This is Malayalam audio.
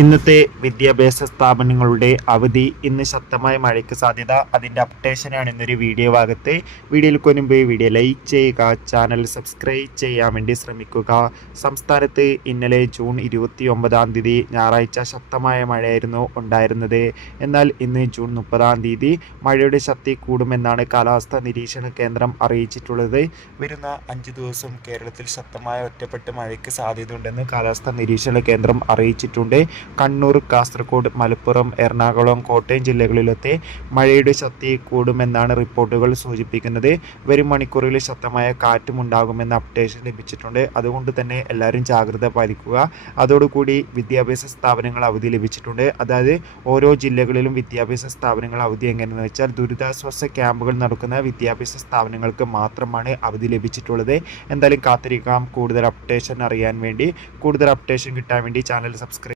ഇന്നത്തെ വിദ്യാഭ്യാസ സ്ഥാപനങ്ങളുടെ അവധി. ഇന്ന് ശക്തമായ മഴയ്ക്ക് സാധ്യത. അതിൻ്റെ അപ്ഡേഷനാണ് ഇന്നൊരു വീഡിയോ ഭാഗത്ത്. വീഡിയോയിൽ മുൻപ് വീഡിയോ ലൈക്ക് ചെയ്യുക, ചാനൽ സബ്സ്ക്രൈബ് ചെയ്യാൻ വേണ്ടി ശ്രമിക്കുക. സംസ്ഥാനത്ത് ഇന്നലെ ജൂൺ 29 ഞായറാഴ്ച ശക്തമായ മഴയായിരുന്നു ഉണ്ടായിരുന്നത്. എന്നാൽ ഇന്ന് ജൂൺ 30 മഴയുടെ ശക്തി കൂടുമെന്നാണ് കാലാവസ്ഥാ നിരീക്ഷണ കേന്ദ്രം അറിയിച്ചിട്ടുള്ളത്. വരുന്ന 5 ദിവസം കേരളത്തിൽ ശക്തമായ ഒറ്റപ്പെട്ട മഴയ്ക്ക് സാധ്യതയുണ്ടെന്ന് കാലാവസ്ഥാ നിരീക്ഷണ കേന്ദ്രം അറിയിച്ചിട്ടുണ്ട്. കണ്ണൂർ, കാസർഗോഡ്, മലപ്പുറം, എറണാകുളം, കോട്ടയം ജില്ലകളിലൊക്കെ മഴയുടെ ശക്തി കൂടുമെന്നാണ് റിപ്പോർട്ടുകൾ സൂചിപ്പിക്കുന്നത്. വരും മണിക്കൂറുകളിൽ ശക്തമായ കാറ്റും ഉണ്ടാകുമെന്ന അപ്ഡേഷൻ ലഭിച്ചിട്ടുണ്ട്. അതുകൊണ്ട് തന്നെ എല്ലാവരും ജാഗ്രത പാലിക്കുക. അതോടുകൂടി വിദ്യാഭ്യാസ സ്ഥാപനങ്ങൾ അവധി ലഭിച്ചിട്ടുണ്ട്. അതായത് ഓരോ ജില്ലകളിലും വിദ്യാഭ്യാസ സ്ഥാപനങ്ങൾ അവധി എങ്ങനെയെന്ന് വെച്ചാൽ ദുരിതാശ്വാസ ക്യാമ്പുകൾ നടക്കുന്ന വിദ്യാഭ്യാസ സ്ഥാപനങ്ങൾക്ക് മാത്രമാണ് അവധി ലഭിച്ചിട്ടുള്ളത്. എന്തായാലും കാത്തിരിക്കാം കൂടുതൽ അപ്ഡേഷൻ അറിയാൻ വേണ്ടി. കൂടുതൽ അപ്ഡേഷൻ കിട്ടാൻ വേണ്ടി ചാനൽ സബ്സ്ക്രൈബ്